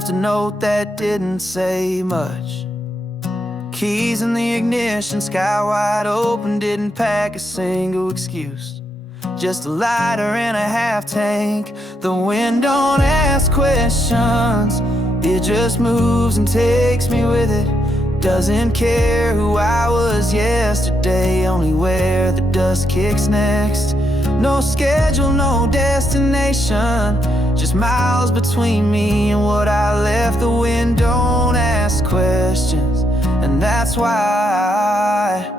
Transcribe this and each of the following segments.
left a note that didn't say much. Keys in the ignition, sky wide open, didn't pack a single excuse. Just a lighter and a half tank. The wind don't ask questions, it just moves and takes me with it. Doesn't care who I was yesterday, only where the dust kicks next. No schedule, no destination, just miles between me and what I left. The wind don't ask questions, and that's why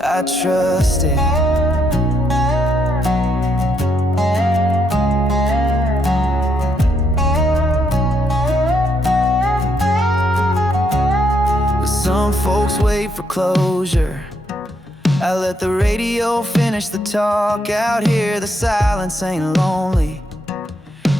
I trust it. Some folks wait for closure. I let the radio finish the talk. Out here the silence ain't lonely,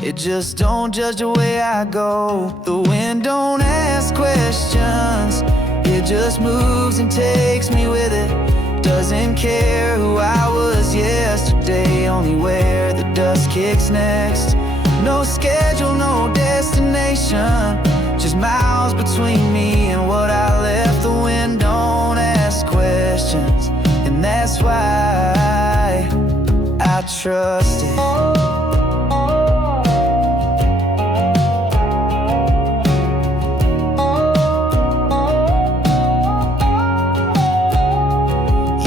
it just don't judge the way I go. The wind don't ask questions, it just moves and takes me with it. Doesn't care who I was yesterday, only where the dust kicks next. No schedule, no destination, just miles between me and what I left. The wind don't ask questions, and that's why I trust it.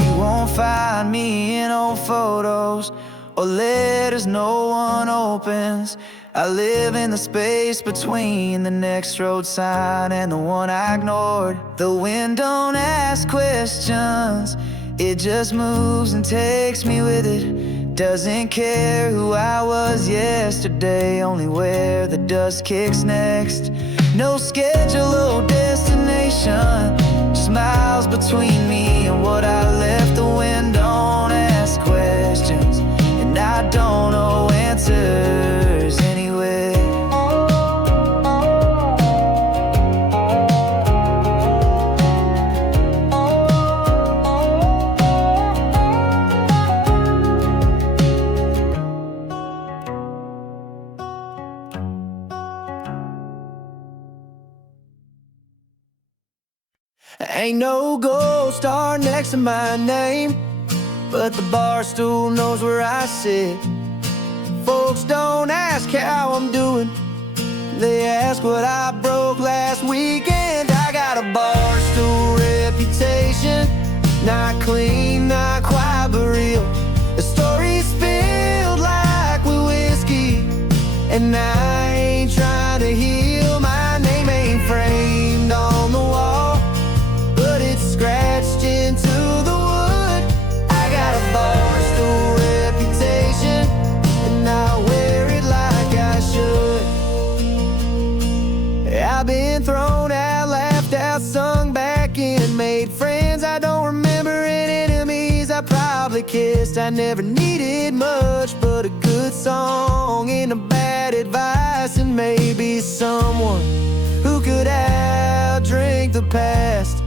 You won't find me in old photos or letters no one opens. I live in the space between the next road sign and the one I ignored. The wind don't ask questions, it just moves and takes me with it. Doesn't care who I was yesterday, only where the dust kicks next. No schedule or destination, just miles between me and what I left. The wind don't ask questions, and I don't know answers anyway. Ain't no gold star next to my name, but the bar stool knows where I sit. Folks don't ask how I'm doing, they ask what I broke last weekend. I got a bar stool reputation, not clean, not quiet, but real. The story spilled like with whiskey, and I ain't trying to heal. My name ain't framed on the wall, but it's scratched into the wood. I got a bar stool reputation, and I wear it like I should. I've been thrown out, laughed out, sung back in, made friends I don't remember, and enemies I probably kissed. I never needed much but a good song and a bad advice, and maybe someone who could outdrink the past.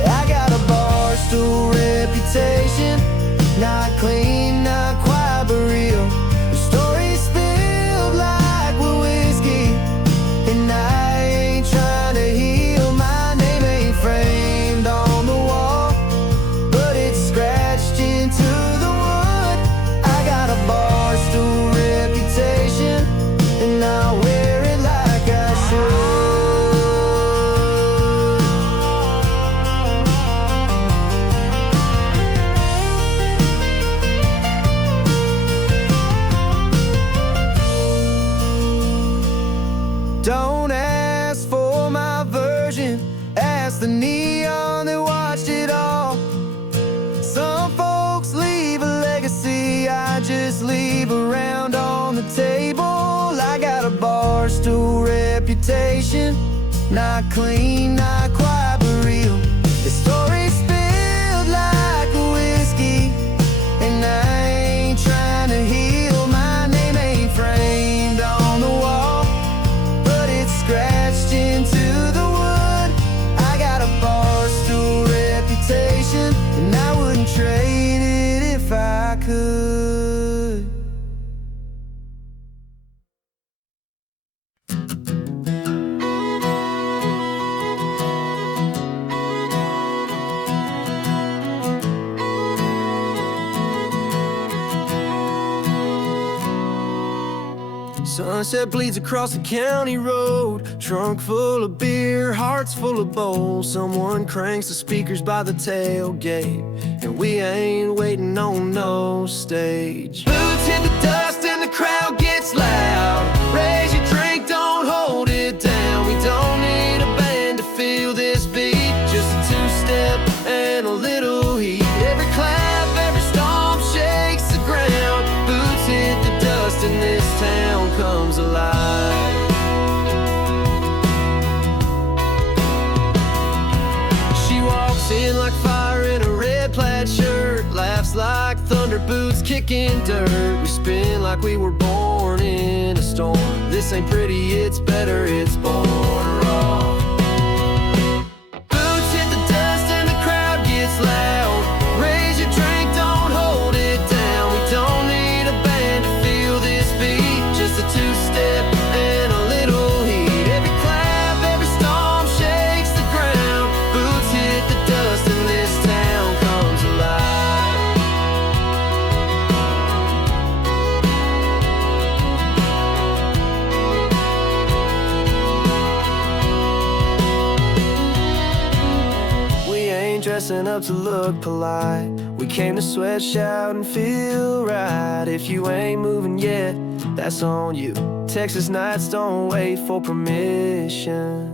I got a bar stool reputation, not clean, not quiet, but real. The story spilled like with whiskey, and I ain't trying to heal. My name ain't framed on the wall, but it's scratched into the wood. I got a bar stool reputation, and I wear it like I should. Don't ask for my version, ask the neon that watched it all. Some folks leave a legacy, I just leave around on the table. I got a bar stool reputation, not clean, not quiet, but real. The story spilled like a whiskey, and I ain't trying to heal. My name ain't framed on the wall, but it's scratched into the wood. I got a bar stool reputation, and I wouldn't trade it if I could. Sunset bleeds across the county road. Trunk full of beer, hearts full of bowls. Someone cranks the speakers by the tailgate, and we ain't waiting on no stage. Boots hit the dust and the crowd gets loud. Raise your drink, don't hold it down. We don't need a band to feel this beat. Just a two-step and a little heat. Every clap, every stomp shakes the ground. Boots hit the dust and this town comes alive. She walks in like fire in a red plaid shirt, laughs like thunder, boots kicking dirt. We spin like we were born in a storm. This ain't pretty, it's better, it's born raw. Boots hit the dust and the crowd gets loud. Raise your drink, don't hold it down. We don't need a band to feel this beat. Just a two-step and a little heat. Every clap, every stomp shakes the ground. Boots hit the dust and this town comes alive. We ain't dressing up to look polite. We came to sweat, shout, and feel right. If you ain't moving yet, that's on you. Texas nights don't wait for permission.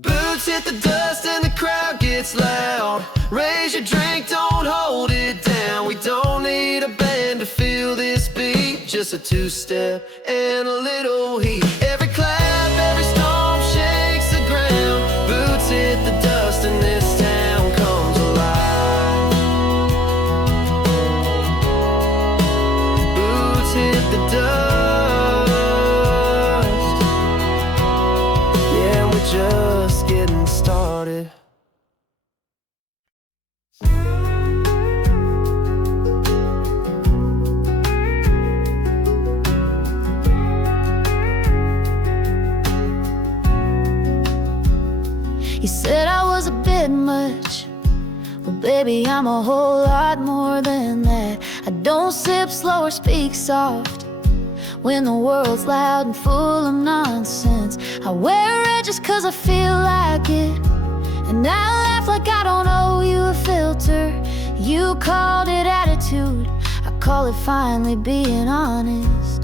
Boots hit the dust and the crowd gets loud. Raise your drink, don't hold it down. We don't need a band to feel this beat. Just a two-step and a little heat. Every clap, every stomp shakes the ground. Boots hit the dust and this town comes alive. Boots hit the dust. Yeah, we're just getting started. You said I was a bit much. Well, baby, I'm a whole lot more than that. I don't sip slow or speak soft when the world's loud and full of nonsense. I wear red just cause I feel like it, and I laugh like I don't owe you a filter. You called it attitude, I call it finally being honest.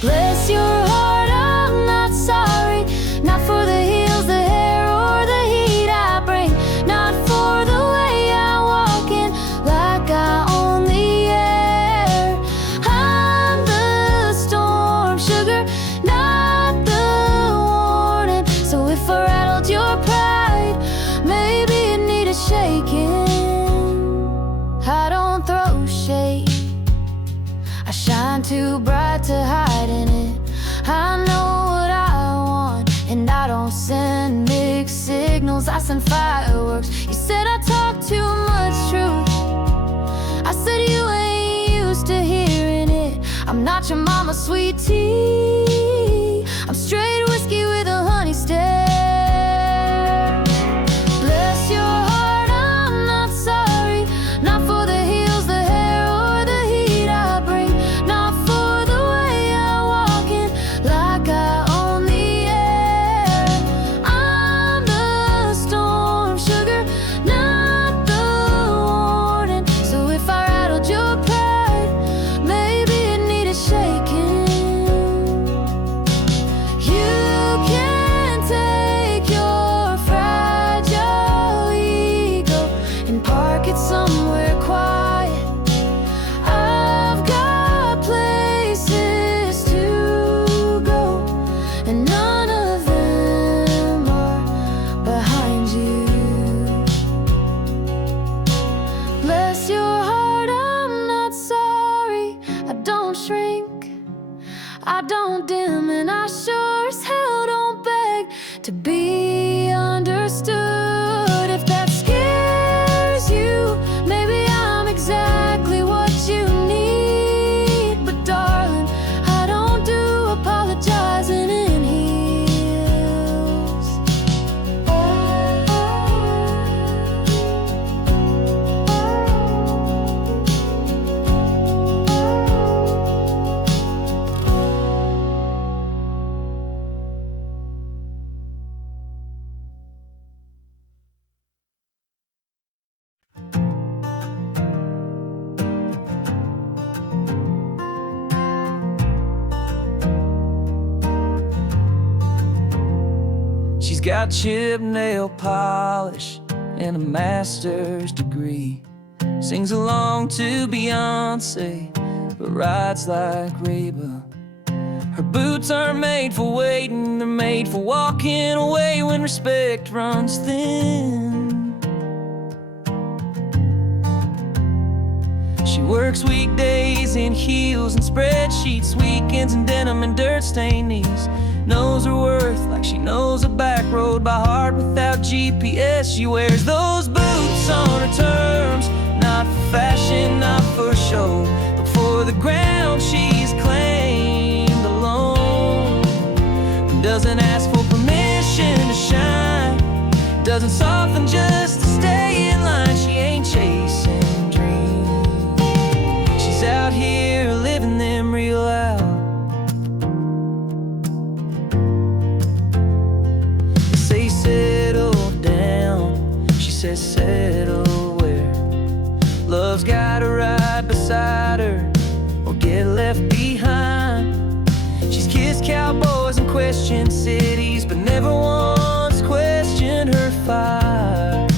Bless your heart, I'm not sorry. Not for the heels, the hair, or the heat I bring. Not for the way I walk in like I own the air. I'm the storm, sugar, not the warning. So if I rattled your pride, maybe it needed shaking. I don't throw shade, I shine too bright to hide in it. I know what I want, and I don't send mixed signals, I send fireworks. You said I talk too much truth, I said you ain't used to hearing it. I'm not your mama's sweet tea, I'm straight whiskey with a honey stare. Bless your heart, I'm not sorry. Not for the heels, the hair, or the heat I bring. Not for the way I walk in like I own the air. I'm the storm, sugar, not the warning. So if I rattled your pride, maybe it needed shaking. You can take your fragile ego and park it somewhere quiet. I've got places to go, and none of them are behind you. Bless your heart, I'm not sorry. I don't shrink, I don't dim, and I sure as hell don't beg to be understood. If that scares you, maybe I'm exactly what you need. But darling, I don't do apologizing in heels. She's got chip nail polish and a master's degree. Sings along to Beyonce, but rides like Reba. Her boots aren't made for waiting, they're made for walking away when respect runs thin. She works weekdays in heels and spreadsheets, weekends in denim and dirt-stained knees. Knows her worth like she knows a back road by heart without GPS. She wears those boots on her terms, not for fashion, not for show, but for the ground she's claimed alone. Doesn't ask for permission to shine, doesn't soften just to stay in line. She ain't chasing dreams, she's out here living them real out. They say settle down, she says settle where? Love's gotta ride beside her or get left behind. She's kissed cowboys and questioned cities, but never once questioned her fire.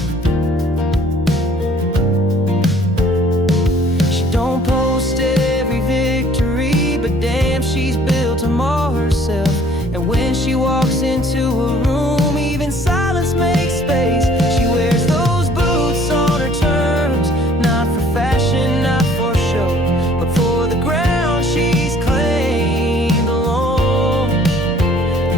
She don't post every victory, but damn, she's built to maul herself. And when she walks into a room, even silence makes space. She wears those boots on her terms, not for fashion, not for show, but for the ground she's claimed alone.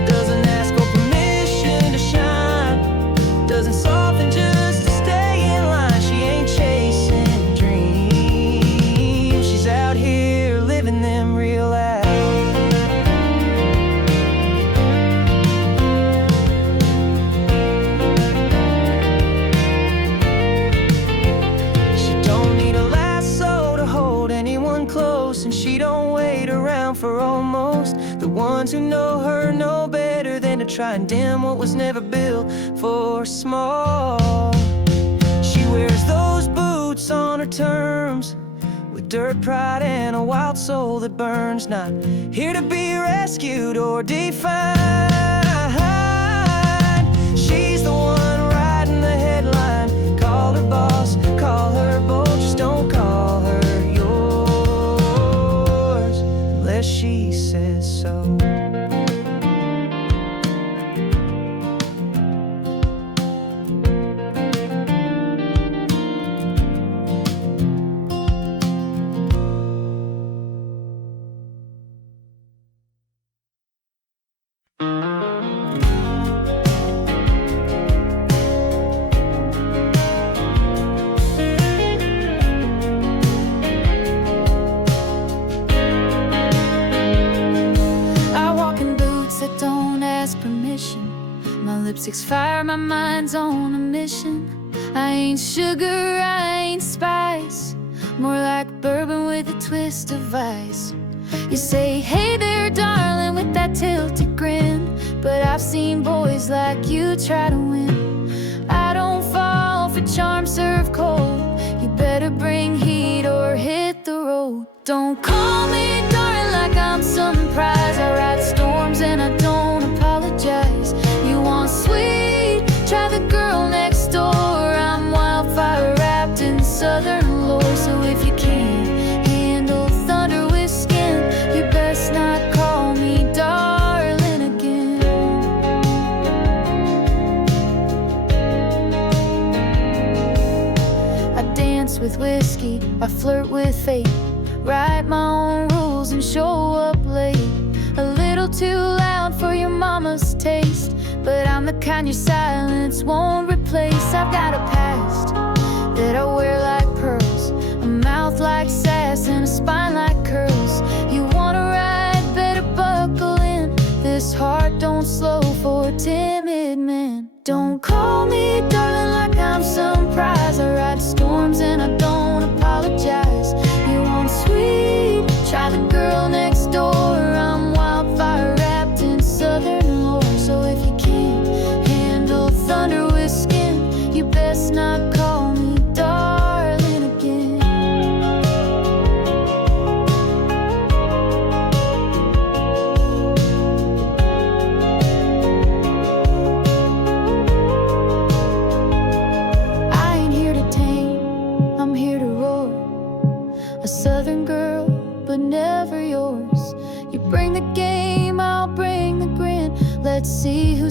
Doesn't ask for permission to shine, doesn't soften just to stay in line. She ain't chasing dreams, she's out here living them real out. And she don't wait around for almost. The ones who know her know better than to try and dim what was never built for small. She wears those boots on her terms, with dirt pride and a wild soul that burns. Not here to be rescued or defined. She's the one riding the headline. Call her boss, call her bold, just don't call her she says so. Lipstick's fire, my mind's on a mission. I ain't sugar, I ain't spice, more like bourbon with a twist of ice. You say, hey there, darling, with that tilted grin, but I've seen boys like you try to win. I don't fall for charm served cold. You better bring heat or hit the road. Don't call me darling like I'm some prize. I ride storms and I don't apologize. You want sweet? Try the girl next door. I'm wildfire wrapped in southern lore. So if you can't handle thunder with skin, you best not call me darling again. I dance with whiskey, I flirt with fate, write my own rules and show up late. A little too loud for your mama's taste, but I'm the kind your silence won't replace. I've got a past that I wear like pearls, a mouth like sass and a spine like curls. You wanna ride, better buckle in. This heart don't slow for a timid man. Don't call me darling like I'm some prize. I ride storms and I don't apologize. You want sweet? Try the girl next door. I'm wildfire wrapped in southern lore. So if you can't handle thunder with skin, you best not call me darling again.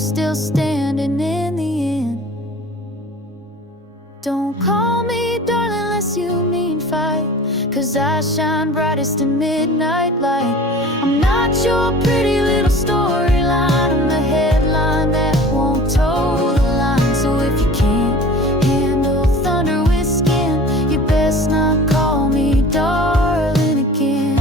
still standing in the end. Don't call me darling unless you mean fight, 'cause I shine brightest in midnight light. I'm not your pretty little storyline, I'm the headline that won't toe the line. So if you can't handle thunder with skin, you best not call me darling again.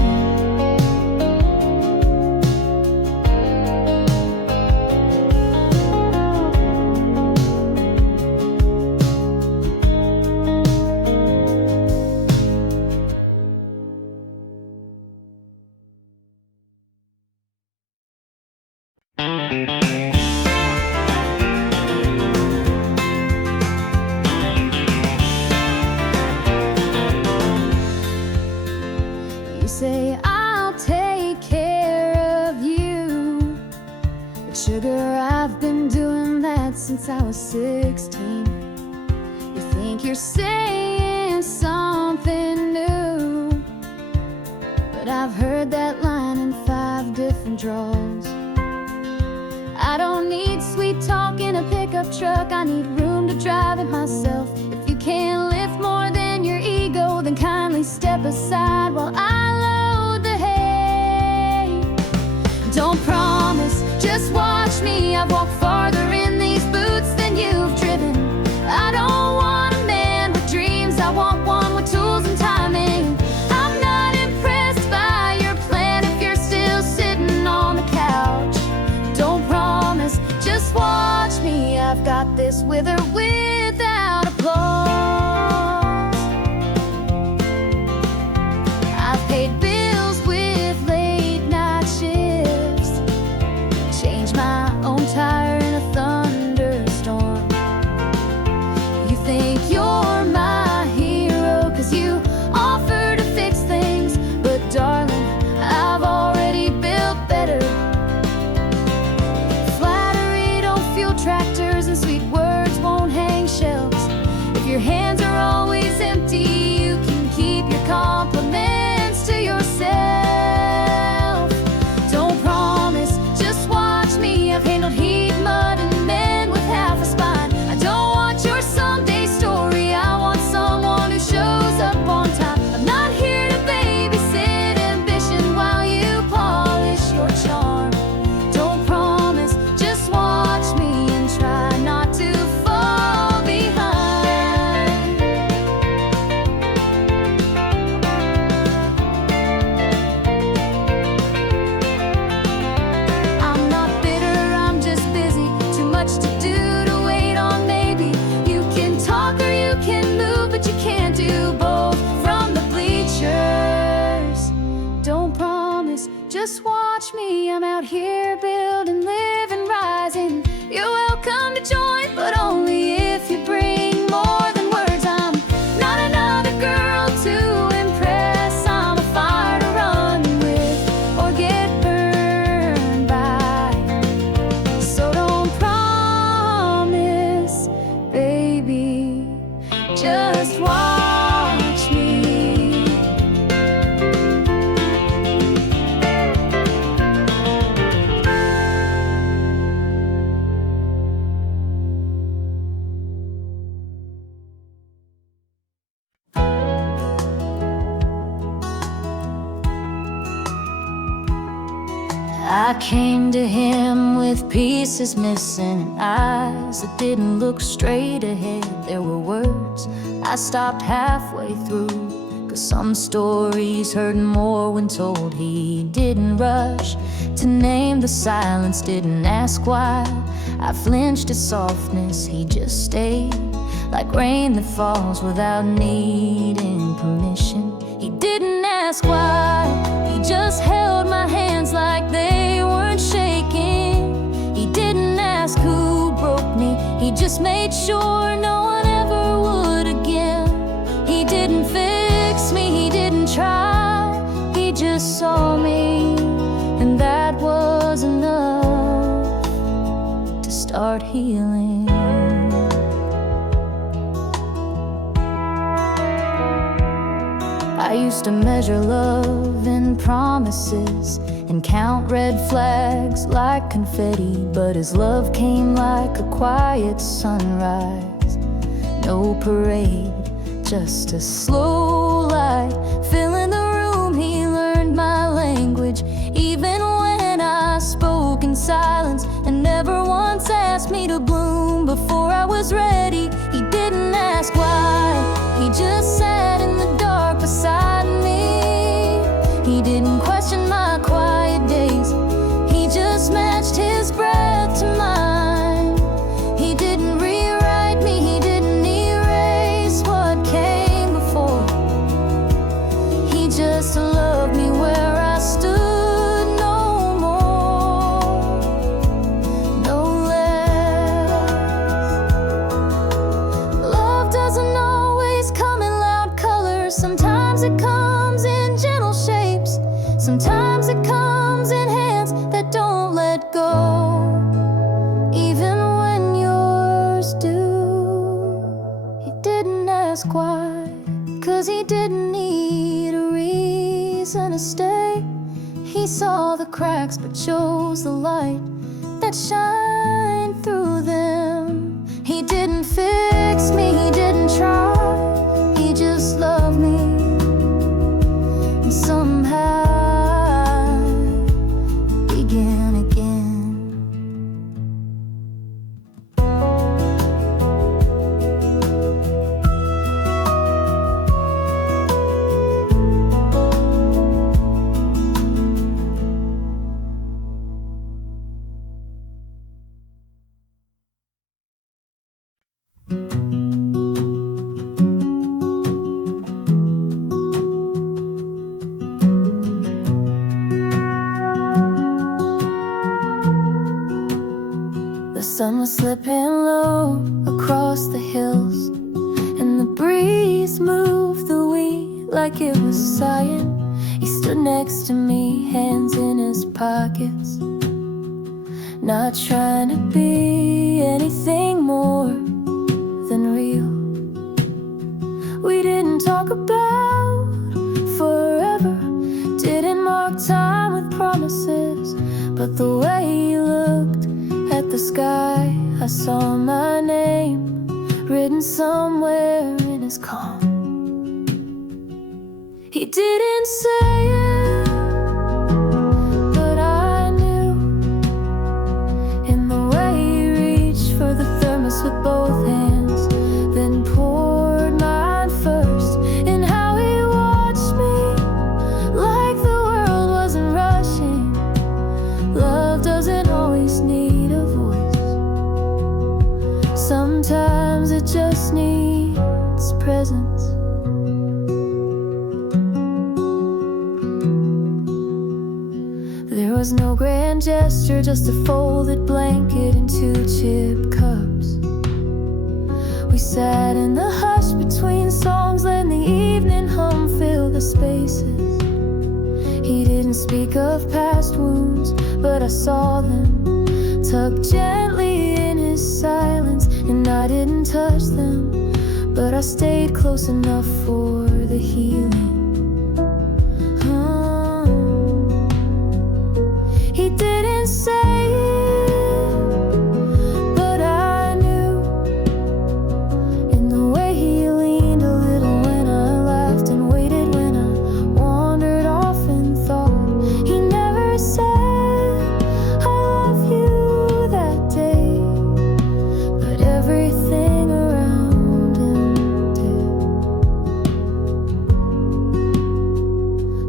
You say I'll take care of you, but sugar, I've been doing that since I was 16. You think you're saying something new, but I've heard that line in 5 different draws. I don't need sweet talk in a pickup truck, I need room to drive it myself. If you can't lift more than your ego, then kindly step aside while I load the hay. Don't promise, just watch me. I've walked farther in these boots than you've driven. I don't want a man with dreams, I want one with tools and timing. I'm not impressed by your plan if you're still sitting on the couch. Don't promise, just watch me. I've got this with or without applause. I've paid bills with late night shifts, changed my own tire in a thunderstorm. You think you're my hero 'cause you offer to fix things, but darling, I've already built better. Flattery don't fuel tractors and sweet words won't hang shelves. If your hands are always empty, you can keep your compliments to yourself. Don't promise, just watch me. I've handled heat, mud, and men with half a spine. I don't want your someday story, I want someone who shows up on time. I'm not here to babysit ambition while you polish your charm. Don't promise, just watch me and try not to fall behind. I'm not bitter, I'm just busy. Too much to do to wait on maybe. You can talk or you can move, but you can't do both from the bleachers. Don't promise, just watch me. I'm out here building, living, rising. You're welcome to join, but only if you bring more than words. I'm not another girl to impress, I'm a fire to run with or get burned by. So don't promise, baby, just watch me. I came to him with pieces missing and eyes that didn't look straight ahead. There were words I stopped halfway through, 'cause some stories hurt more when told. He didn't rush to name the silence, didn't ask why I flinched at softness. He just stayed like rain that falls without needing permission. He didn't ask why, he just held my hands like they weren't shaking. He didn't ask who broke me, he just made sure no one ever would again. He didn't fix me, he didn't try, he just saw me, and that was enough to start healing. I used to measure love in promises and count red flags like confetti, but his love came like a quiet sunrise. No parade, just a slow light filling the room. He learned my language even when I spoke in silence, and never once asked me to bloom before I was ready. He didn't ask why, he just sat in the dark beside me. He didn't question my quiet days, he just matched his breath to mine. He didn't rewrite me, he didn't erase what came before. He just loved me where I stood, no more, no less. Love doesn't always come in loud colors. Sometimes it comes in gentle shapes. Sometimes it comes in hands that don't let go, even when yours do. He didn't ask why, 'cause he didn't need a reason to stay. He saw the cracks but chose the light that shined through them. He didn't fix me, he didn't try, he just loved me. And somehow began again. The sun was slipping low across the hills, and the breeze moved the wheat like it was sighing. He stood next to me, hands in his pockets, not trying to be anything more than real. We didn't talk about forever, didn't mark time with promises, but the way he looked at the sky, I saw my name written somewhere in his calm. He didn't say it, but I knew, in the way he reached for the thermos with both hands, then poured mine first, and how he watched me like the world wasn't rushing. Love doesn't always need a voice, sometimes it just needs presence. There was no grand gesture, just a folded blanket and 2 chip cups. We sat in the hush between songs, letting the evening hum fill the spaces. He didn't speak of past wounds, but I saw them tucked gently in his silence. And I didn't touch them, but I stayed close enough for the healing. He didn't say it, but I knew, in the way he leaned a little when I laughed and waited when I wandered off in thought. He never said I love you that day, but everything around him did.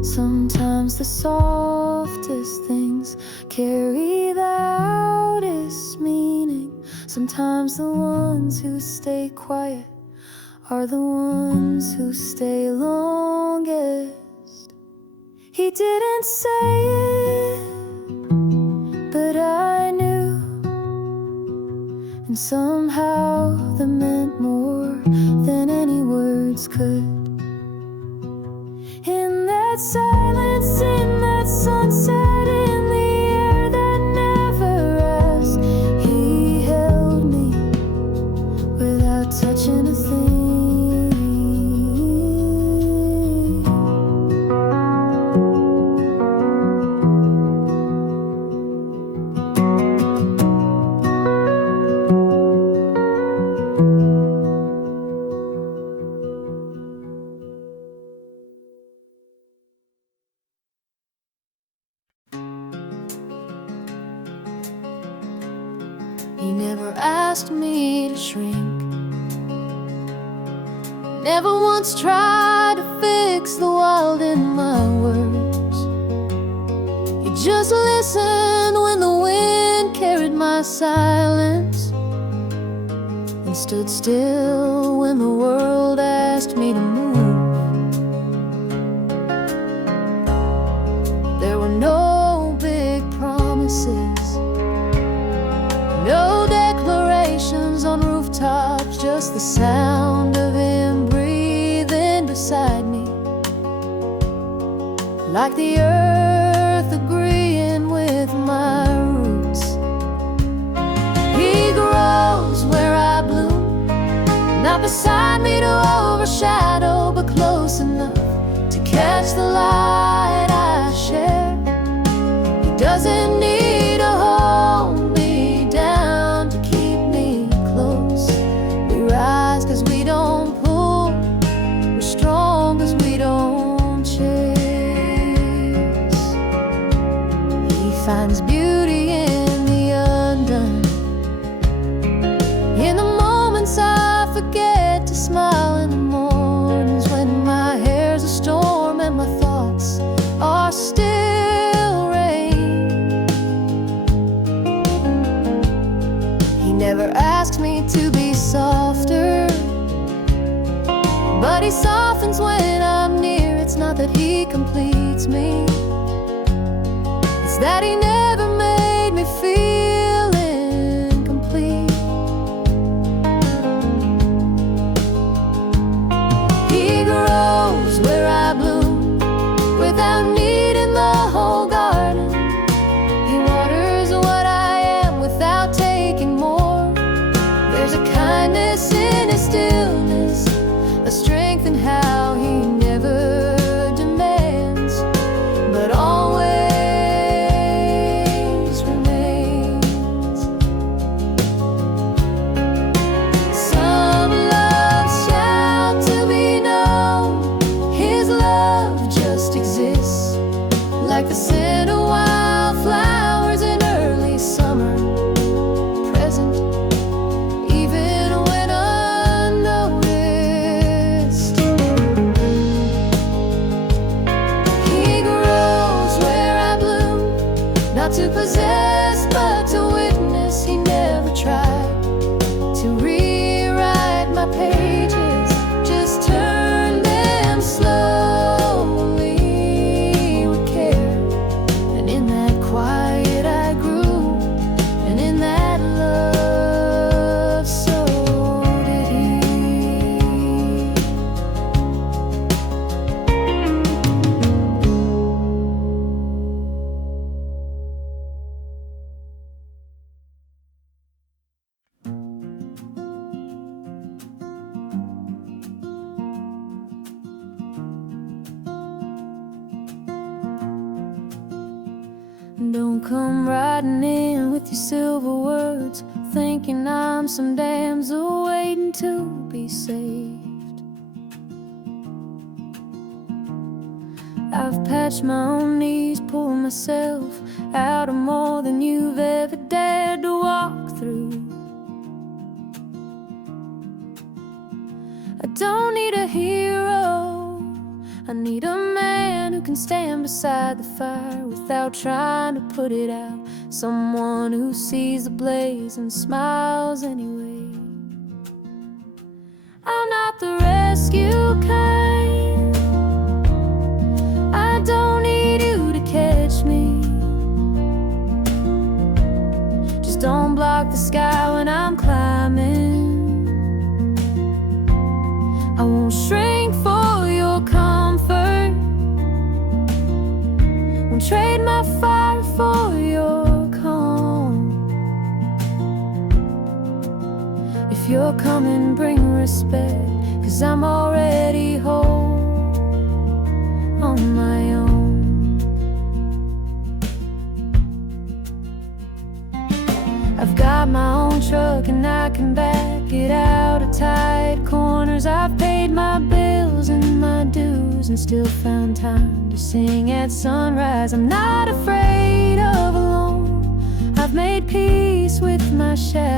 Sometimes the softest things carry the loudest meaning. Sometimes the ones who stay quiet are the ones who stay longest. He didn't say it, but I knew, and somehow that meant more than any words could. In that silence, in that sunset, in the air that never asked, he held me without touching a thing. He never asked me to shrink, never once tried to fix the wild in my words. He just listened when the wind carried my silence, and stood still when the world asked me to move. There were no big promises, no declarations on rooftops, just the sound of him breathing beside me, like the earth agreeing with my roots. He grows where I bloom, not beside me to overshadow, but close enough to catch the light I share. He doesn't need to hold me down to keep me close. We rise 'cause we don't pull, we're strong 'cause we don't chase. He finds beauty in the undone, in the moments I forget to smile, in the mornings when my hair's a storm and my thoughts are still rain. He never asked me to be softer, but he softens when I'm near. It's not that he completes me, it's that he never made me feel incomplete. He grows where I bloom, without needing the whole garden. He waters what I am without taking more. There's a kindness in his stillness, a strength in how he never demands, but always remains. Some loves shout to be known, his love just exists, like the scent of wildflowers in early summer, present even when unnoticed. He grows where I bloom, not to possess but to witness. He never tried to rewrite my pages, just turn them slowly with care. And in that quiet I grew, and in that love so did he. Don't come riding in with your silver words, thinking I'm some damsel waiting to be saved. I've patched my own knees, pulled myself out of more than you've ever dared to walk through. I don't need a hero, I need a man who can stand beside the fire without trying to put it out. Someone who sees the blaze and smiles anyway. I'm not the rescue kind, I don't need you to catch me. Just don't block the sky when I'm climbing. I won't shrink for your comfort, won't trade my fire for your calm. If you're coming, bring respect, 'cause I'm already whole on my own. I've got my own truck and I can back it out of tight corners. I've paid my bills and my dues and still found time to sing at sunrise. I'm not afraid of alone, I've made peace with my shadow.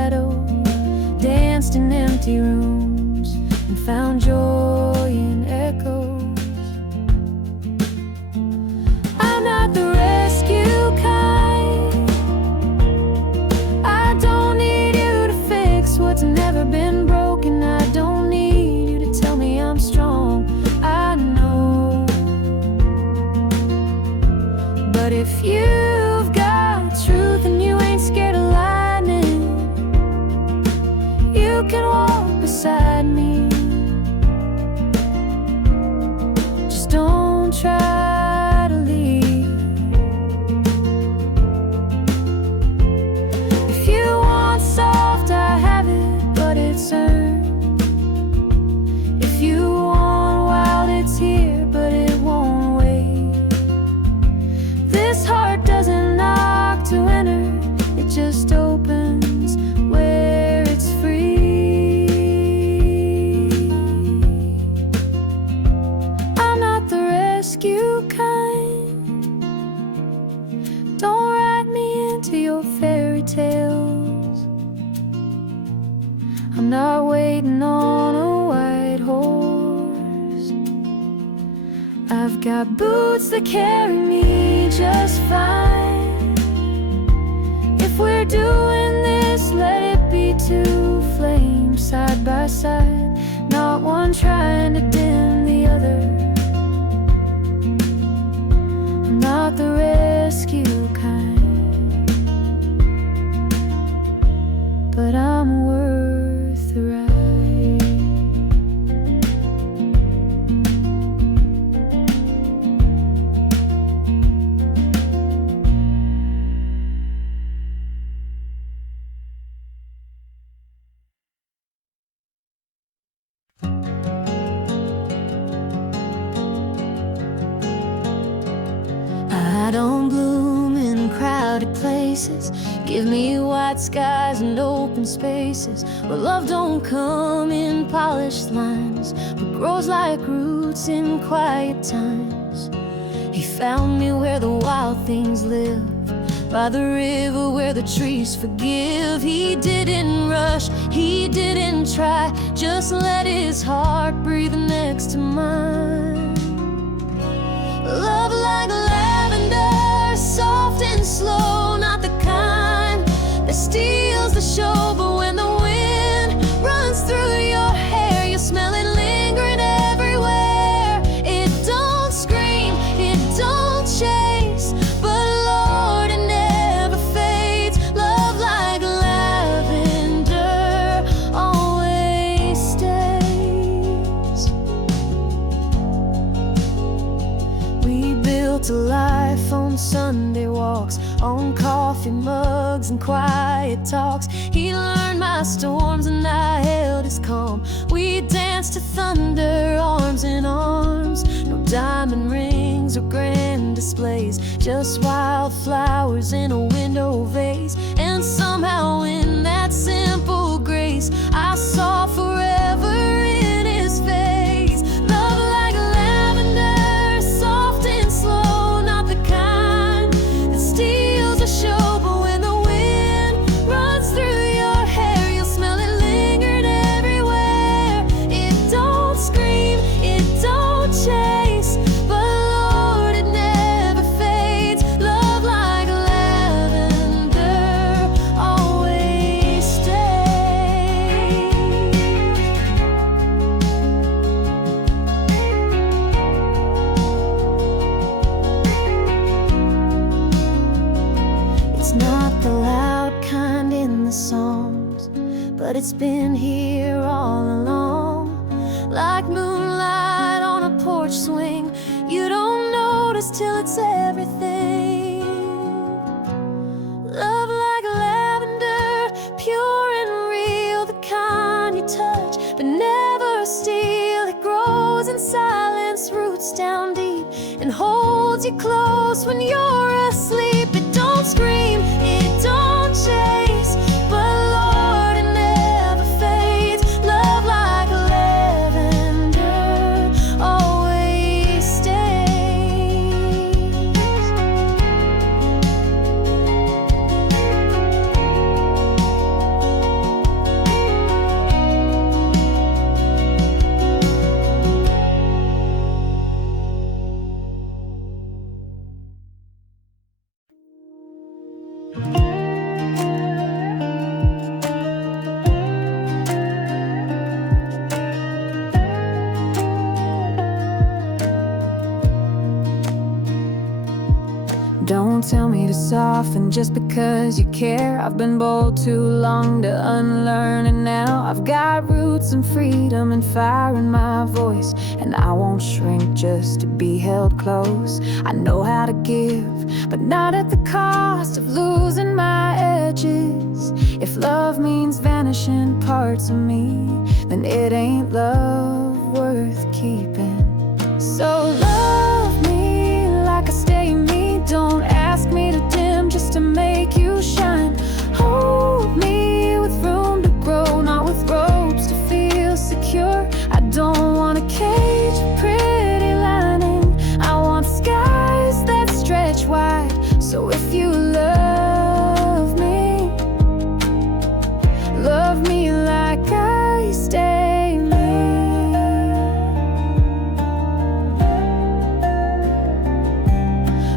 empty rooms and found joy in echoes. I'm not the rescue kind. I don't need you to fix what's never been broken. I don't need you to tell me I'm strong. I know. But if you've got truth and you ain't scared of lightning, you can walk beside me. Just don't try to leave. If you want soft, I have it, but it's earned. If you want wild, it's here, but it won't wait. This heart doesn't knock to enter, it just opens where it's free. I'm not the rescue kind. Don't write me into your fairy tales. I'm not waiting on a white horse. I've got boots that carry me just fine. If we're doing this, let it be two flames side by side, not one trying to dim the other. I'm not the rescue kind, but I'm worth the ride. I don't bloom in crowded places. Give me white skies and open spaces where love don't come in polished lines, but grows like roots in quiet times. He found me where the wild things live, by the river where the trees forgive. He didn't rush, he didn't try, just let his heart breathe next to mine. Love like lavender, soft and slow, not the kind that steals the show. But when the wind runs through your hair, you smell it lingering everywhere. It don't scream, it don't chase, but Lord, it never fades. Love like lavender always stays. We built a life on Sunday walks, on coffee mugs and quiet talks. He learned my storms and I held his calm. We danced to thunder, arms in arms. No diamond rings or grand displays, just wildflowers in a window vase. And somehow in that simple grace, I saw forever in his face. Love like lavender, soft and slow, not the kind that steals a show. But when the wind runs through your hair, you'll smell it lingered everywhere. It don't scream, it don't chase, but Lord, it never fades. Love like lavender always stays. It's not the loud kind in the songs, but it's been here all along. Like moonlight on a porch swing, you don't notice till it's everything. Love like lavender, pure and real, the kind you touch but never steal. It grows in silence, roots down deep, and holds you close when you're asleep. It don't scream, it don't chase, but Lord, it never fades. Love like lavender always stays. soften just because you care. I've been bold too long to unlearn, and now I've got roots and freedom and fire in my voice. And I won't shrink just to be held close. I know how to give, but not at the cost of losing my edges. If love means vanishing parts of me, then it ain't love worth keeping. So love me like I stay me. Don't ask me to dim just to make you shine. Hold me with room to grow, not with ropes to feel secure. I don't want a cage with pretty lining. I want skies that stretch wide. So if you love me like I stay me.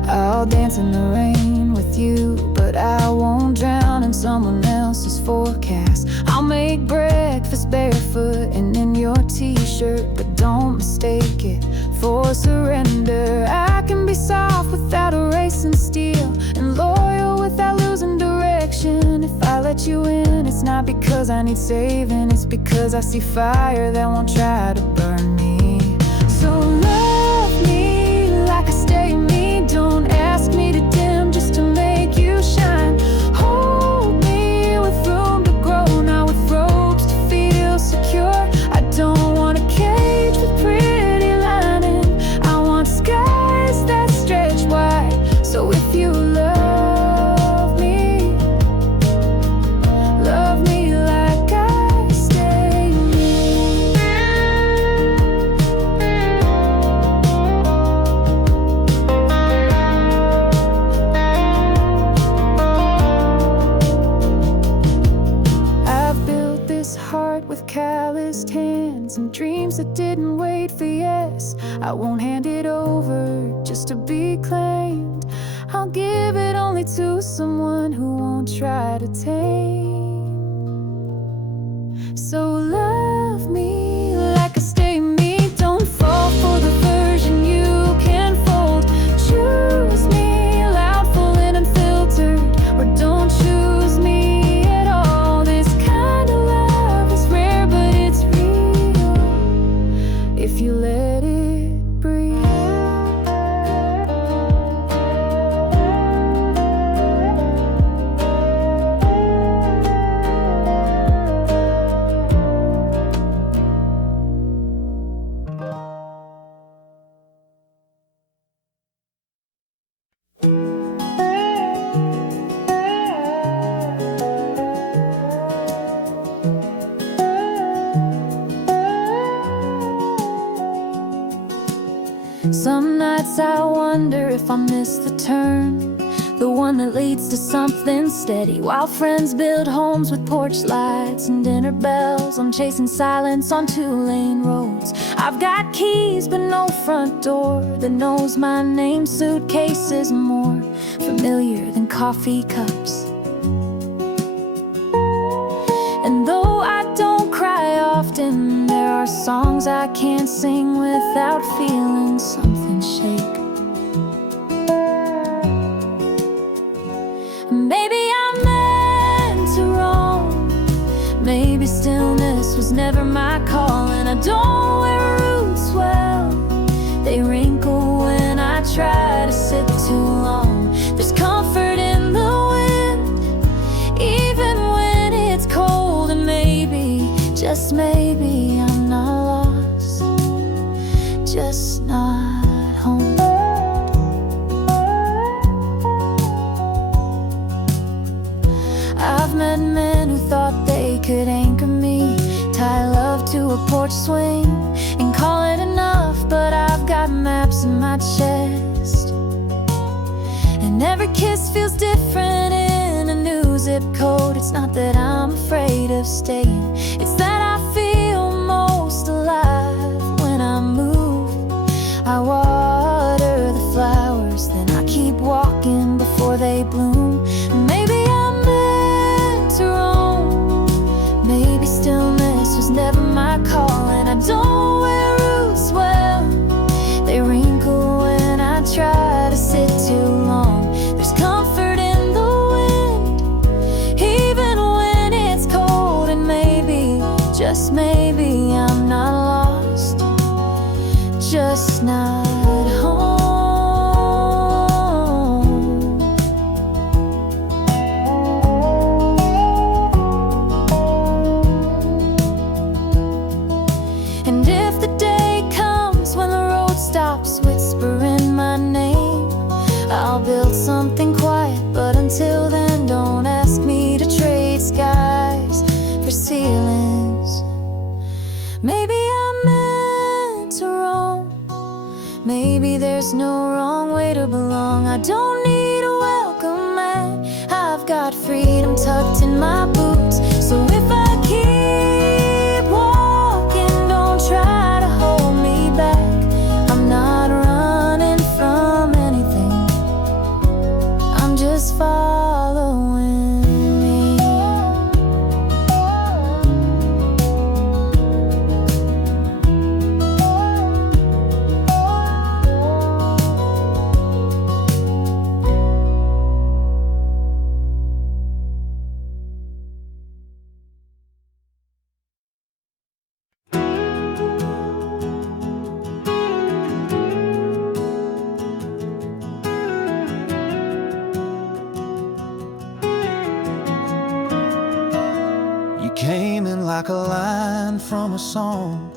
I'll dance in the rain with you, but I won't drown in someone else's forecast. I'll make breakfast barefoot and in your t-shirt, but don't mistake it for surrender. I can be soft without erasing steel, and loyal without losing direction. If I let you in, it's not because I need saving, it's because I see fire that won't try to burn me. So love me like I stay me. Don't ask me to dim just to make you shine. Hold me with room to grow, not with ropes to feel secure. I don't want a cage with pretty lining. I want skies that stretch wide. So if you love me like I stay me. I've built this heart with calloused hands and dreams that didn't wait for yes. I won't hand it over just to be claimed. I'll give it only to someone who won't try to tame. So love me like I stay me. Don't fall for the version you can fold. Choose me loud, full and unfiltered, or don't choose me at all. This kind of love is rare, but it's real if you let it breathe. Some nights I wonder if I miss the turn, the one that leads to something steady. While friends build homes with porch lights and dinner bells, I'm chasing silence on two-lane roads. I've got keys but no front door that knows my name. Suitcases more familiar than coffee cups. And though I don't cry often, there are songs I can't sing without feeling something shake. Maybe I'm meant to roam. Maybe stillness was never my call, and I don't wear roots well. They wrinkle when I try to sit too long. There's comfort in the wind, even when it's cold. And maybe, just maybe, I'm not lost, just not home. I've met men who thought they could anchor me, tie love to a porch swing and call it enough. But I've got maps in my chest, and every kiss feels different in a new zip code. It's not that I'm afraid of staying, it's that I feel most alive when I move. I water the flowers, then I keep walking before they bloom. Maybe I'm meant to roam. Maybe stillness was never my call, and I don't wear roots well. They wrinkle when I try to sit too long. There's comfort in the Just maybe I'm not lost, just not home. And if the day comes when the road stops whispering my name, I'll build something quiet, but until then don't ask me to trade skies for ceilings. Maybe I'm meant to roam, maybe there's no wrong way to belong. I don't need a welcome mat, I've got freedom tucked in my boots. So if I keep walking, don't try to hold me back. I'm not running from anything, I'm just following me. You came in like a line from a song,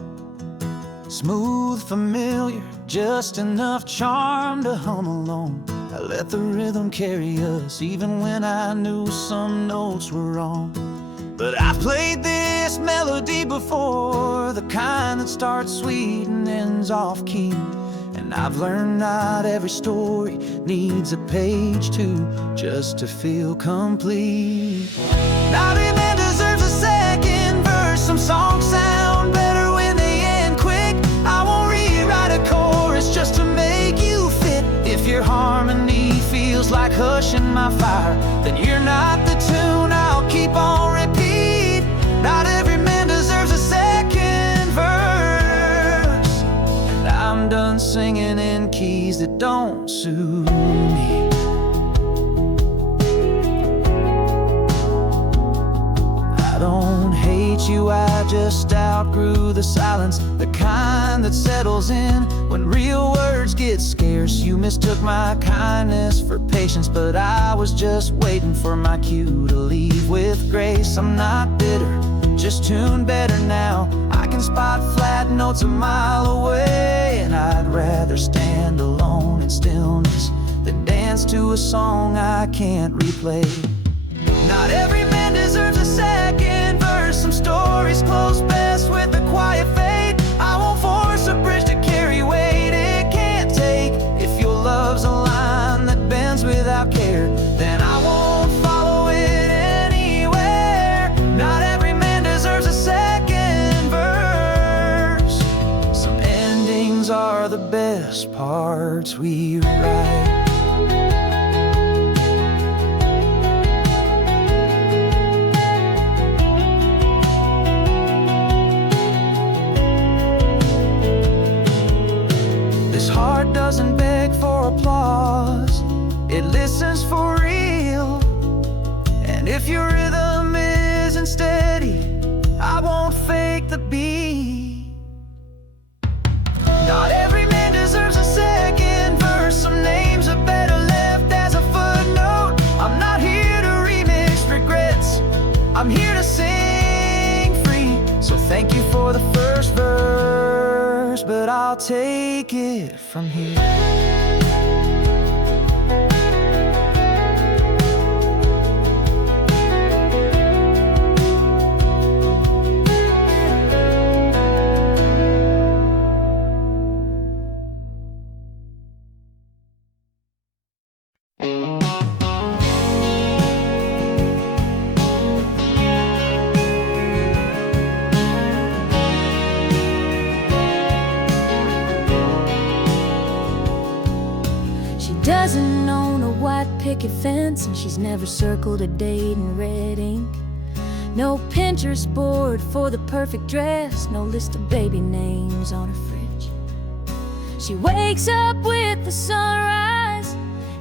smooth, familiar, just enough charm to hum along. I let the rhythm carry us, even when I knew some notes were wrong. But I played this melody before, the kind that starts sweet and ends off key. And I've learned not every story needs a page two just to feel complete. Not every man deserves a second verse. Some songs sound better when they end quick. I won't rewrite a chorus just to make you fit. If your harmony feels like hushing my fire, then you're not the tune I'll keep on repeat. Not every man deserves a second verse. I'm done singing in keys that don't suit me. I don't hate you, I just outgrew the silence, the kind that settles in when real words get scarce. You mistook my kindness for patience, but I was just waiting for my cue to leave with grace. I'm not bitter, just tuned better now. I can spot flat notes a mile away, and I'd rather stand alone in stillness than dance to a song I can't replay. Not every man deserves a second verse. Some stories close best with a quiet fade. I won't force a bridge to carry weight it can't take. If your love's a line that bends without care, then I won't follow it anywhere. Not every man deserves a second verse. Some endings are the best parts we write. Heart doesn't beg for applause, it listens for real. And if your rhythm isn't steady, I won't fake the beat. Not every man deserves a second verse. Some names are better left as a footnote. I'm not here to remix regrets, I'm here to sing free. So thank you for the first verse, but I'll take it from here. Doesn't own a white picket fence, and she's never circled a date in red ink. No Pinterest board for the perfect dress, no list of baby names on her fridge. She wakes up with the sunrise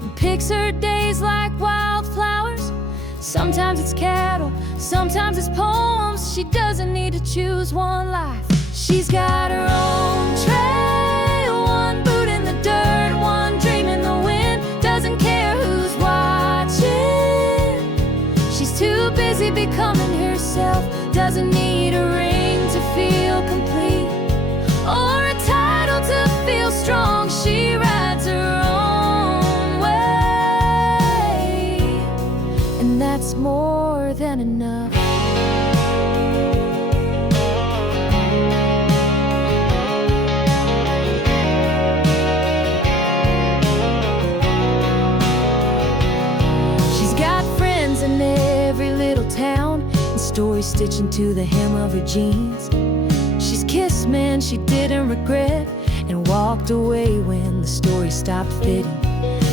and picks her days like wildflowers. Sometimes it's cattle, sometimes it's poems. She doesn't need to choose one life. She's got her own trail, one boot in the dirt, one dream in the wind. Doesn't care who's watching. She's too busy becoming herself. Doesn't need a ring to feel complete, or a title to feel strong. She rides her own way, and that's more than enough. She's got friends in every little town, and stories stitched into the hem of her jeans. She's kissed men she didn't regret, and walked away when the story stopped fitting.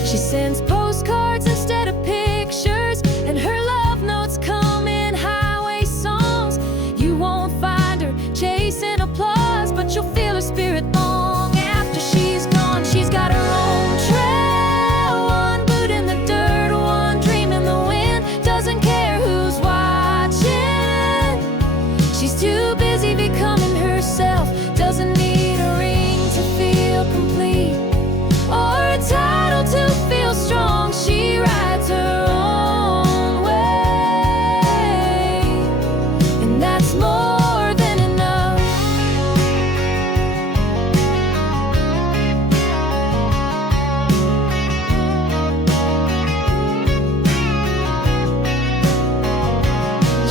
She sends postcards instead of pictures, and her love notes come in highway songs. You won't find her chasing applause, but you'll feel her spirit long after she's gone. She's got her own trail, one boot in the dirt, one dream in the wind. Doesn't care who's watching. She's too busy becoming herself. Doesn't need a ring to feel complete, or a title to feel strong. She rides her own way, and that's more than enough.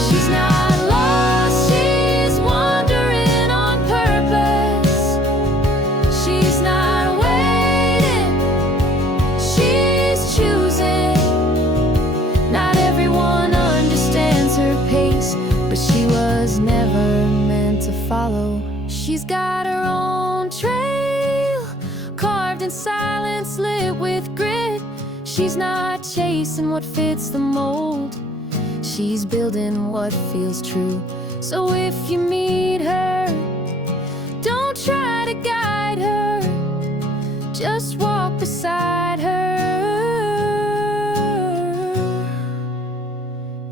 She's not lost, she's wandering on purpose. She's not waiting, she's choosing. Not everyone understands her pace, but she was never meant to follow. She's got her own trail, carved in silence, lit with grit. She's not chasing what fits the mold. She's building what feels true. So if you meet her, don't try to guide her, just walk beside her,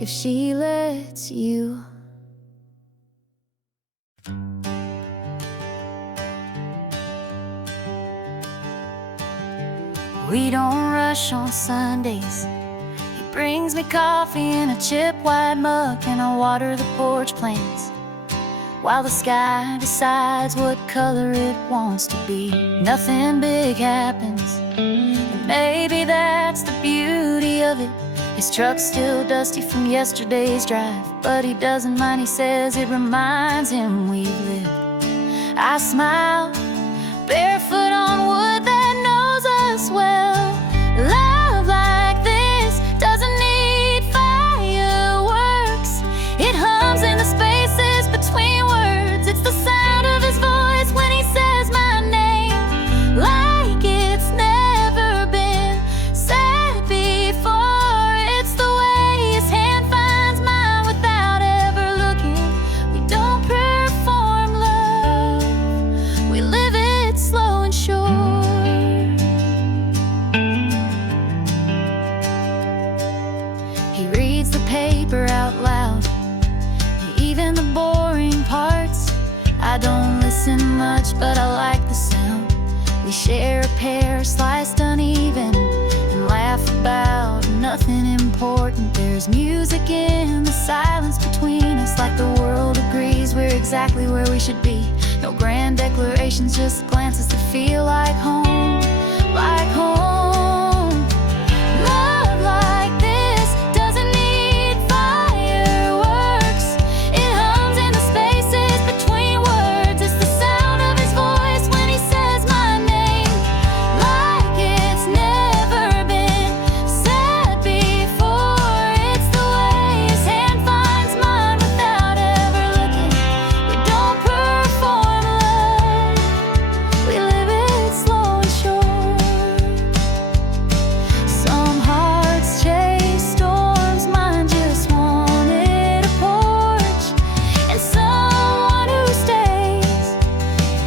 if she lets you. We don't rush on Sundays. He brings me coffee in a chip white mug, and I water the porch plants while the sky decides what color it wants to be. Nothing big happens, and maybe that's the beauty of it. His truck's still dusty from yesterday's drive, but he doesn't mind. He says it reminds him we've lived. I smile, barefoot on wood that knows us well. Love like this doesn't need fireworks. It hums in the spaces between words. It's the sound of his voice when he says my name, like it's never been said before. It's the way his hand finds mine without ever looking. We don't perform love, we live it slow and sure. He reads the paper out loud, even the boring parts. I don't listen much, but I like the sound. We share a pear sliced uneven, and laugh about nothing important. There's music in the silence between us, like the world agrees we're exactly where we should be. No grand declarations, just glances that feel like home, like home. Love like this doesn't need fireworks. It hums in the spaces between words. It's the sound of his voice when he says my name, like it's never been said before. It's the way his hand finds mine without ever looking. We don't perform love, we live it slow and sure. Some hearts chase storms, mine just wanted a porch, and someone who stays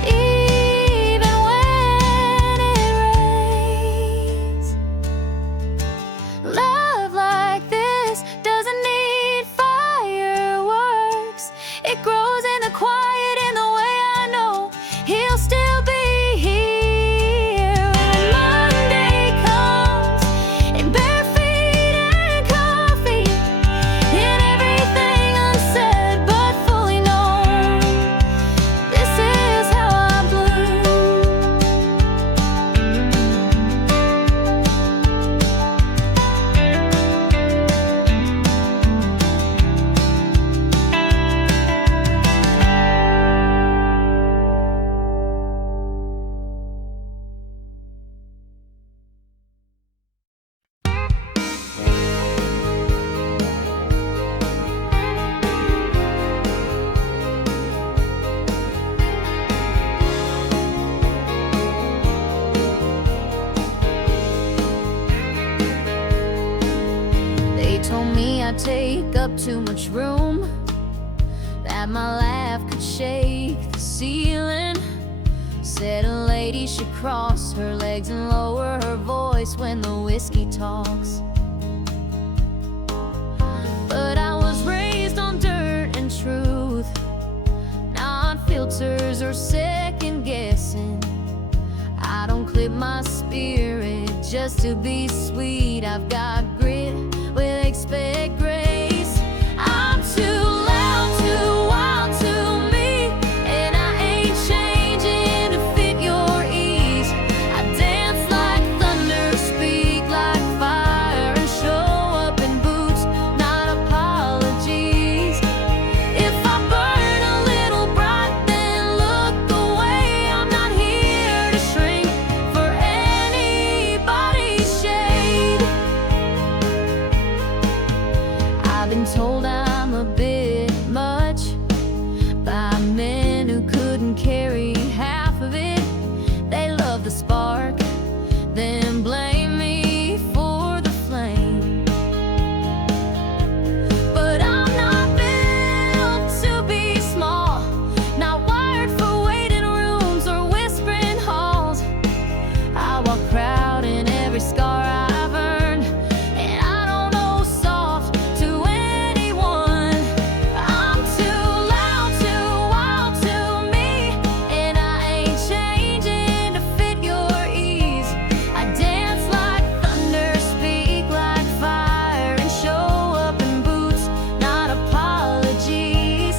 even when it rains. Love like this doesn't need fireworks. It grows in the quiet in the way I know he'll still be here when Monday comes, in bare feet and coffee, in everything unsaid but fully known. This is how I bloom. They told me I take up too much room, that my laugh could shake the ceiling. Said a lady should cross her legs and lower her voice when the whiskey talks. But I was raised on dirt and truth, not filters or second guessing. I don't clip my spirit just to be sweet. I've got grit with expect grace. I'm too loud, too wild, too me, and I ain't changing to fit your ease. I dance like thunder, speak like fire, and show up in boots, not apologies. If I burn a little bright, then look away. I'm not here to shrink for anybody's shade. I've been told I'm a bit much by men who couldn't carry half of it. They love the spark, then blame me for the flame. But I'm not built to be small, not wired for waiting rooms or whispering halls. I walk proud in every scar I've earned, and I don't owe soft to anyone. I'm too loud, too wild, too me, and I ain't changing to fit your ease. I dance like thunder, speak like fire, and show up in boots, not apologies.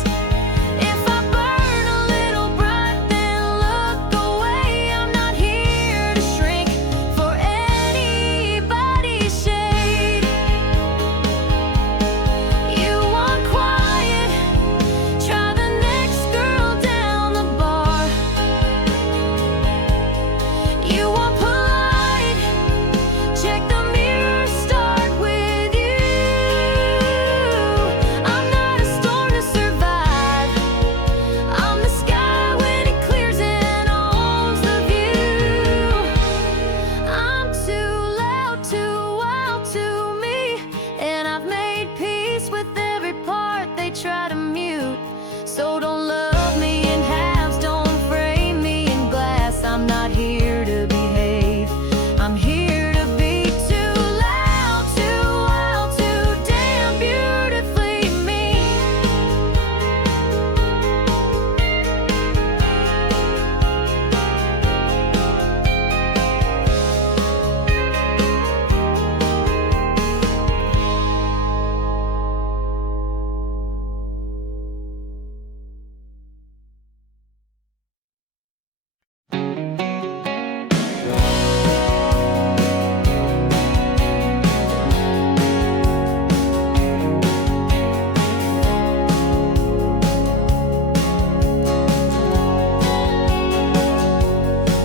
If I burn a little bright, then look away. I'm not here to shrink for anybody's shade. You want quiet? Try the next girl down the bar. You want polite? Check the mirror, start with you. I'm not a storm to survive. I'm the sky when it clears and owns the view. I'm too loud, too wild, too me, and I've made peace with every part they try to mute. So don't love me in halves, don't frame me in glass. I'm not here to behave, I'm here to be too loud, too wild, too damn beautifully me.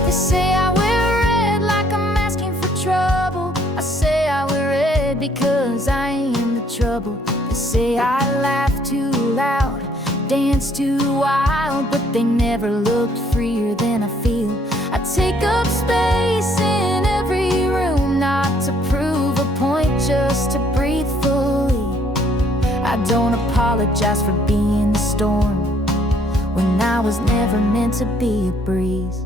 They say I wear red like I'm asking for trouble. I say I wear red because I am the trouble. They say I laugh too loud, dance too wild, but they never looked freer than I feel. I take up space in every room, not to prove a point, just to breathe fully. I don't apologize for being the storm when I was never meant to be a breeze.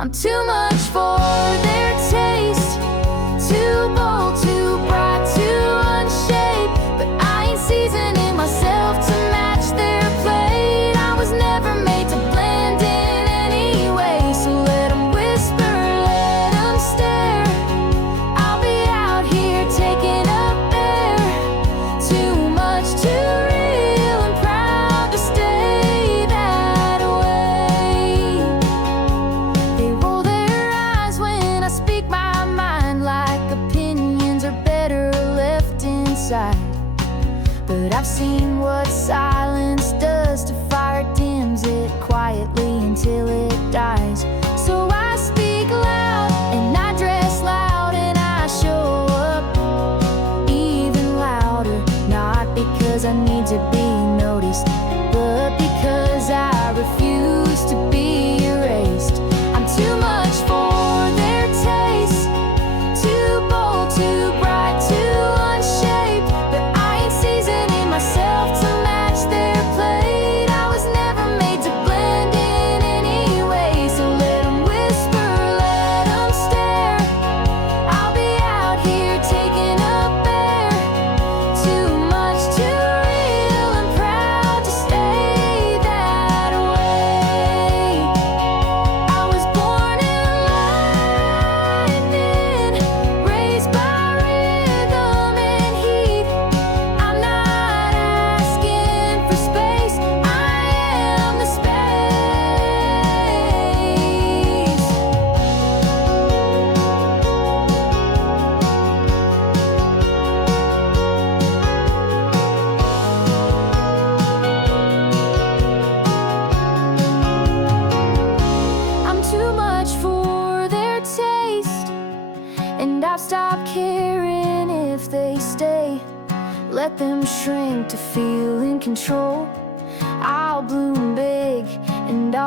I'm too much for their taste, too bold, too bright, too unshaped. But I ain't seasoning myself to match their plate. I was never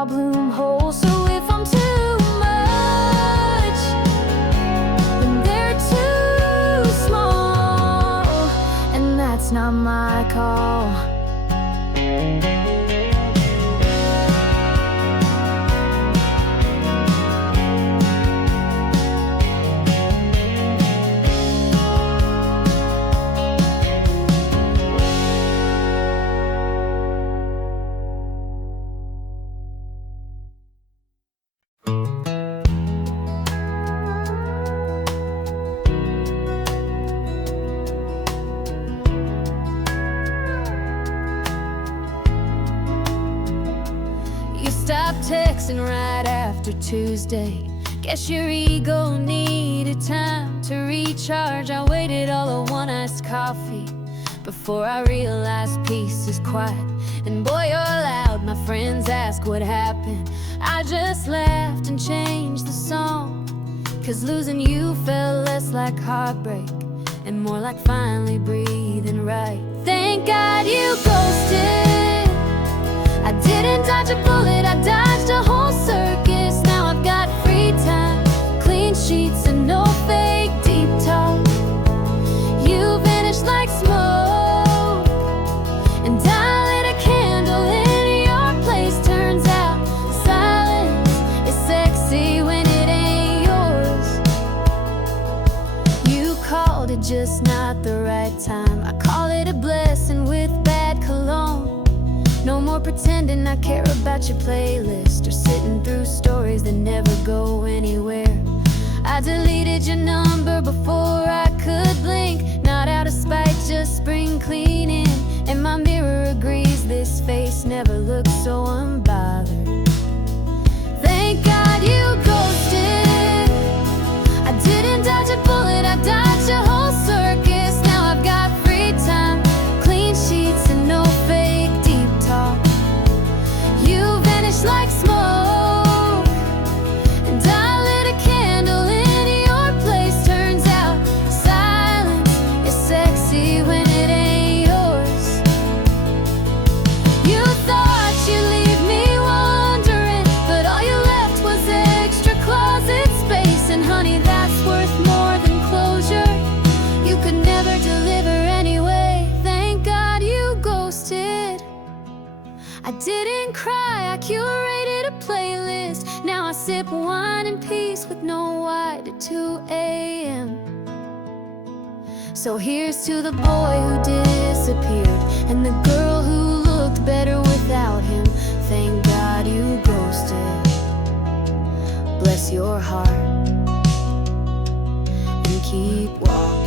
problem whole. So if I'm too much, then they're too small, and that's not my call. Stopped texting right after Tuesday. Guess your ego needed time to recharge. I waited all of one iced coffee before I realized peace is quiet. And boy, you're loud. My friends ask what happened. I just laughed and changed the song, 'cause losing you felt less like heartbreak and more like finally breathing right. Thank God you ghosted. I didn't dodge a bullet, I dodged a whole circus. Now I've got free time, clean sheets, and no fake deep talk. You vanished like smoke, and I lit a candle in your place. Turns out silence is sexy when it ain't yours. You called it just not the right time. I call it a blessing with bad cologne. No more pretending I care about your playlist, or sitting through stories that never go anywhere. I deleted your number before I could blink, not out of spite, just spring cleaning. And my mirror agrees this face never looks so unbothered. Thank God you ghosted. I didn't dodge a bullet, I dodged a whole circus. Now I've got free time, clean sheets, and no fake. You vanished like smoke, and I lit a candle in your place. Turns out silence is sexy when it ain't yours. You thought you'd leave me wondering, but all you left was extra closet space. And honey, that's worth more than closure. You could never deliver anyway. Thank God you ghosted. I didn't cry, I curated a playlist. Now I sip wine in peace with no white at 2 a.m. So here's to the boy who disappeared, and the girl who looked better without him. Thank God you ghosted. Bless your heart and keep walking.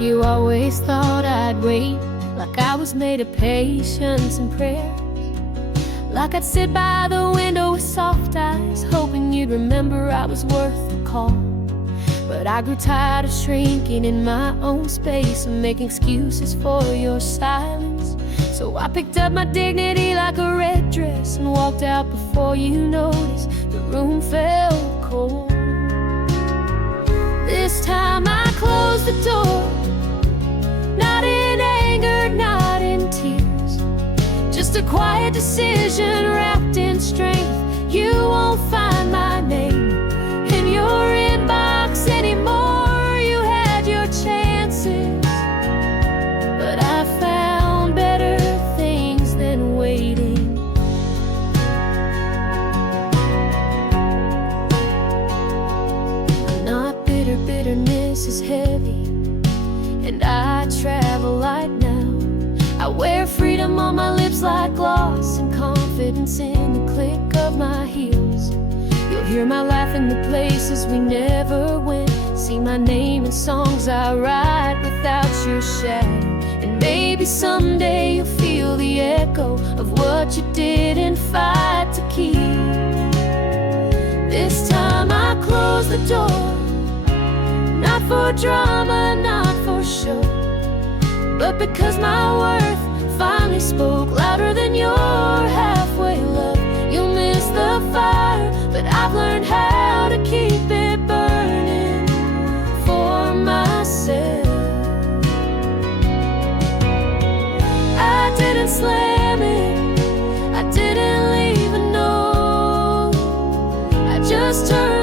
You always thought I'd wait, like I was made of patience and prayer. Like I'd sit by the window with soft eyes, hoping you'd remember I was worth the call. But I grew tired of shrinking in my own space and making excuses for your silence. So I picked up my dignity like a red dress and walked out before you noticed the room felt cold. This time I closed the door, not in anger, not in tears, just a quiet decision wrapped in strength. You won't find my name in your inbox anymore. You had your chances, but I found better things than waiting. I'm not bitter, bitterness is heavy, and I travel light now. I wear freedom on my lips like gloss, and confidence in the click of my heels. You'll hear my laugh in the places we never went, see my name in songs I write without your shadow. And maybe someday you'll feel the echo of what you didn't fight to keep. This time I close the door, not for drama, not for show, but because my worth finally spoke louder than your halfway love. You'll miss just turn